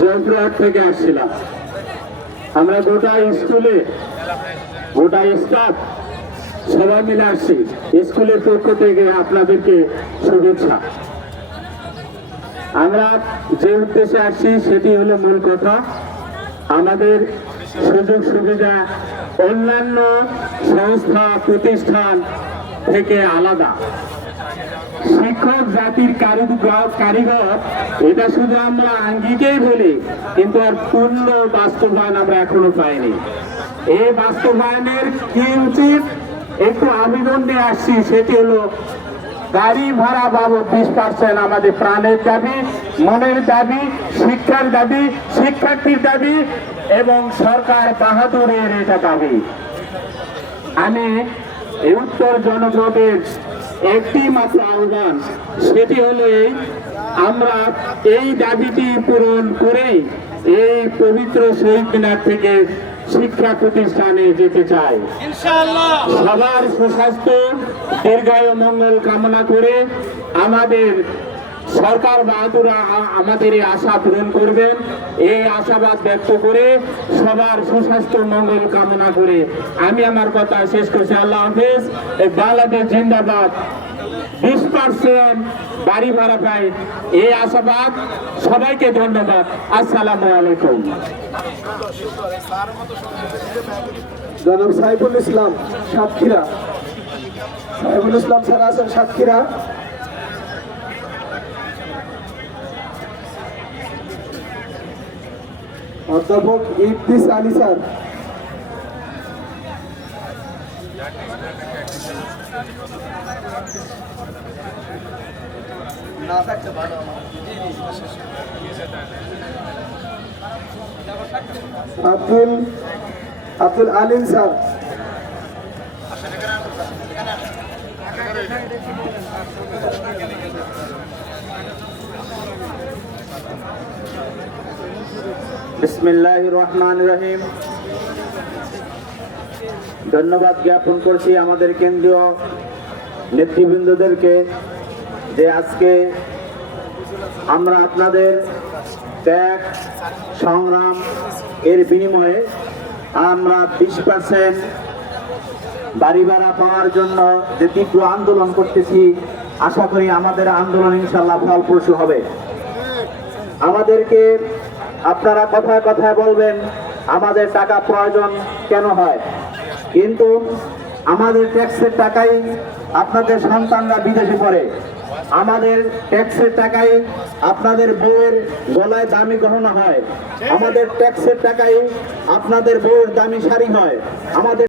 জয়পুরহাট থেকে আসছিলাম। আমরা গোটা স্কুলে গোটা স্টাফ সবাই মিলে আসছি। স্কুলের পক্ষ থেকে আপনাদেরকে শুভেচ্ছা। আমরা যে উদ্দেশ্যে আসছি সেটি হলো মূল কথা, আমাদের সুযোগ সুবিধা অন্যান্য সংস্থা প্রতিষ্ঠান থেকে আলাদা। শিক্ষক জাতির কারিগর এটা শুধু আমরা আঙ্গিকেই বলি, কিন্তু আর পূর্ণ বাস্তবায়ন আমরা এখনো পাইনি। এই বাস্তবায়নের কিঞ্চিত একটু আবেদন নিয়ে আসছি, সেটি হলো গাড়ি ভাড়া বাবদ 20% আমাদের প্রাণের দাবি, মনের দাবি, শিক্ষার দাবি, শিক্ষার্থীর দাবি এবং সরকার বাহাদুরের এটা দাবি। আমি এই উত্তর জনপদের একটি মাত্র আহ্বান, সেটি হলো আমরা এই দাবিটি পূরণ করেই এই পবিত্র শহীদ মিনার থেকে শিক্ষা প্রতিষ্ঠানে যেতে চাই। সবার সুস্বাস্থ্য দীর্ঘায়ু মঙ্গল কামনা করে আমাদের সরকার বাহাদুরা আমাদের এই আশা পূরণ করবেন, এই আশাবাদ ব্যক্ত করে সবার সুস্বাস্থ্য মঙ্গল কামনা করে আমি আমার কথা শেষ করছি। আল্লাহ হাফেজ। বাংলাদেশ জিন্দাবাদ। 20% বাড়ি ভাড়া পাই, এই আশাবাদ। সবাইকে ধন্যবাদ। আসসালামু আলাইকুম। জনাব সাইফুল ইসলাম সাতক্ষীরা। সাইফুল ইসলাম স্যার আছেন সাতক্ষীরা। অধ্যাপক ইদ্রিস আলী স্যার। আব্দুল আলিম স্যার। বিসমিল্লাহির রহমানির রহিম। ধন্যবাদ জ্ঞাপন করছি আমাদের কেন্দ্রীয় নেতৃবৃন্দদেরকে যে আজকে আমরা আপনাদের ত্যাগ সংগ্রাম এর বিনিময়ে আমরা 20% বাড়ি ভাড়া পাওয়ার জন্য যে তীব্র আন্দোলন করতেছি, আশা করি আমাদের আন্দোলন ইনশাল্লাহ ফলপ্রসূ হবে। আমাদেরকে আপনারা কথায় কথায় বলবেন আমাদের টাকা প্রয়োজন কেন হয়, কিন্তু আমাদের ট্যাক্সের টাকাই আপনাদের সন্তানরা বিদেশে পড়ে, আমাদের ট্যাক্সের টাকায় আপনাদের বউয়ের গলায় দামি গহনা হয়, আমাদের ট্যাক্সের টাকায় আপনাদের বউয়ের দামি শাড়ি হয়, আমাদের